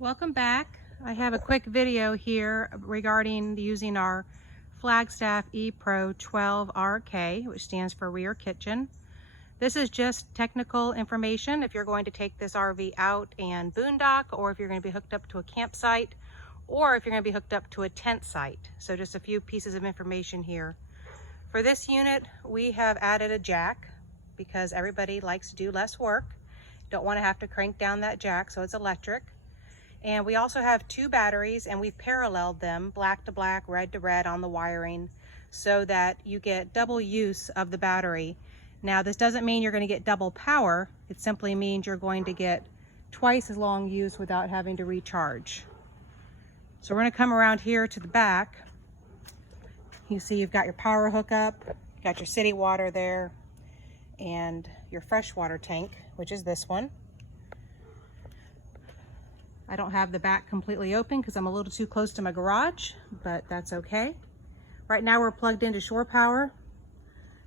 Welcome back. I have a quick video here regarding using our Flagstaff ePro 12RK, which stands for rear kitchen. This is just technical information if you're going to take this RV out and boondock, or if you're going to be hooked up to a campsite, or if you're going to be hooked up to a tent site. So just a few pieces of information here. For this unit, we have added a jack because everybody likes to do less work. Don't want to have to crank down that jack, so it's electric. And we also have two batteries, and we've paralleled them black to black, red to red on the wiring so that you get double use of the battery. Now, this doesn't mean you're going to get double power. It simply means you're going to get twice as long use without having to recharge. So we're going to come around here to the back. You see you've got your power hookup, you got your city water there, and your freshwater tank, which is this one. I don't have the back completely open because I'm a little too close to my garage, but that's okay. Right now we're plugged into shore power.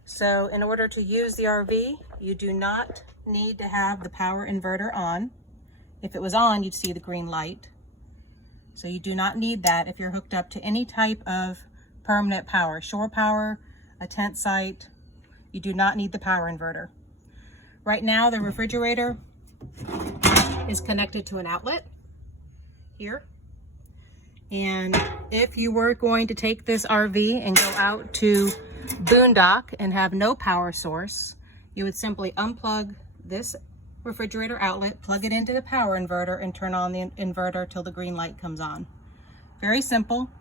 So in order to use the RV, you do not need to have the power inverter on. If it was on, you'd see the green light. So you do not need that if you're hooked up to any type of permanent power, shore power, a tent site. You do not need the power inverter. Right now the refrigerator is connected to an outlet here. And if you were going to take this RV and go out to boondock and have no power source, you would simply unplug this refrigerator outlet, plug it into the power inverter, and turn on the inverter till the green light comes on. Very simple.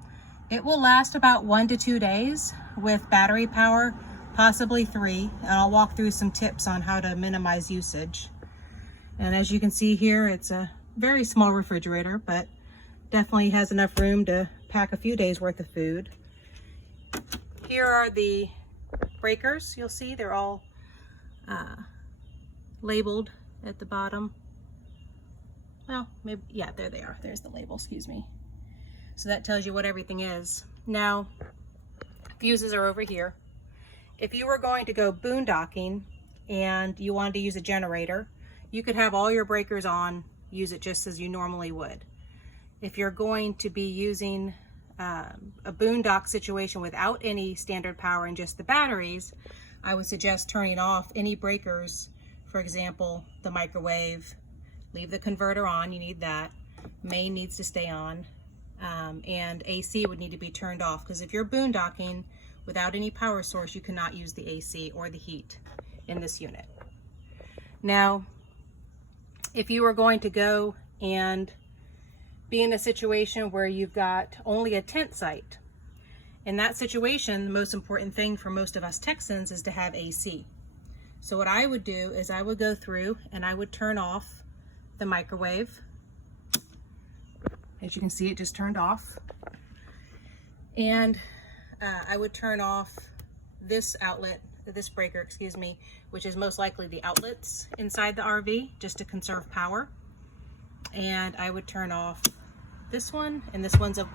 It will last about 1 to 2 days with battery power, possibly 3, and I'll walk through some tips on how to minimize usage. And as you can see here, it's a very small refrigerator, but definitely has enough room to pack a few days worth of food. Here are the breakers. You'll see they're all labeled at the bottom. Well, maybe, yeah, there they are. There's the label, excuse me. So that tells you what everything is. Now, fuses are over here. If you were going to go boondocking and you wanted to use a generator, you could have all your breakers on, use it just as you normally would. If you're going to be using a boondock situation without any standard power and just the batteries, I would suggest turning off any breakers. For example, the microwave, leave the converter on, you need that. Main needs to stay on, and AC would need to be turned off, because if you're boondocking without any power source, you cannot use the AC or the heat in this unit. Now, if you are going to go and be in a situation where you've got only a tent site, in that situation, the most important thing for most of us Texans is to have AC. So what I would do is I would go through and I would turn off the microwave. As you can see, it just turned off. And I would turn off this outlet, this breaker, excuse me, which is most likely the outlets inside the RV, just to conserve power. And I would turn off this one, and this one's a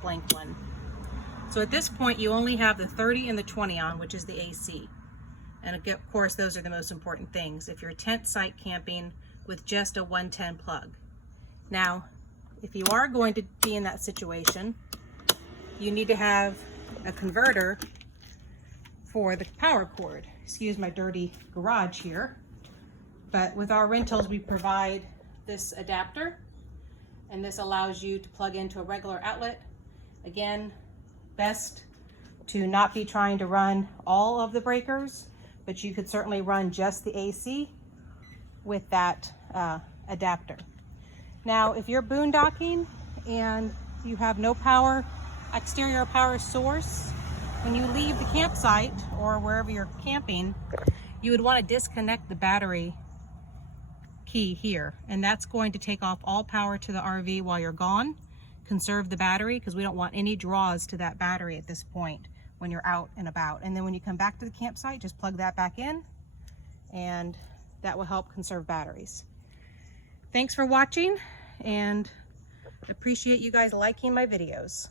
blank one. So at this point, you only have the 30 and the 20 on, which is the AC. And of course, those are the most important things if you're tent site camping with just a 110 plug. Now, if you are going to be in that situation, you need to have a converter for the power cord. Excuse my dirty garage here. But with our rentals, we provide this adapter, and this allows you to plug into a regular outlet. Again, best to not be trying to run all of the breakers, but you could certainly run just the AC with that adapter. Now, if you're boondocking and you have no power, exterior power source, when you leave the campsite or wherever you're camping, you would want to disconnect the battery key here, and that's going to take off all power to the RV while you're gone, conserve the battery, because we don't want any draws to that battery at this point when you're out and about. And then when you come back to the campsite, just plug that back in, and that will help conserve batteries. Thanks for watching, and appreciate you guys liking my videos.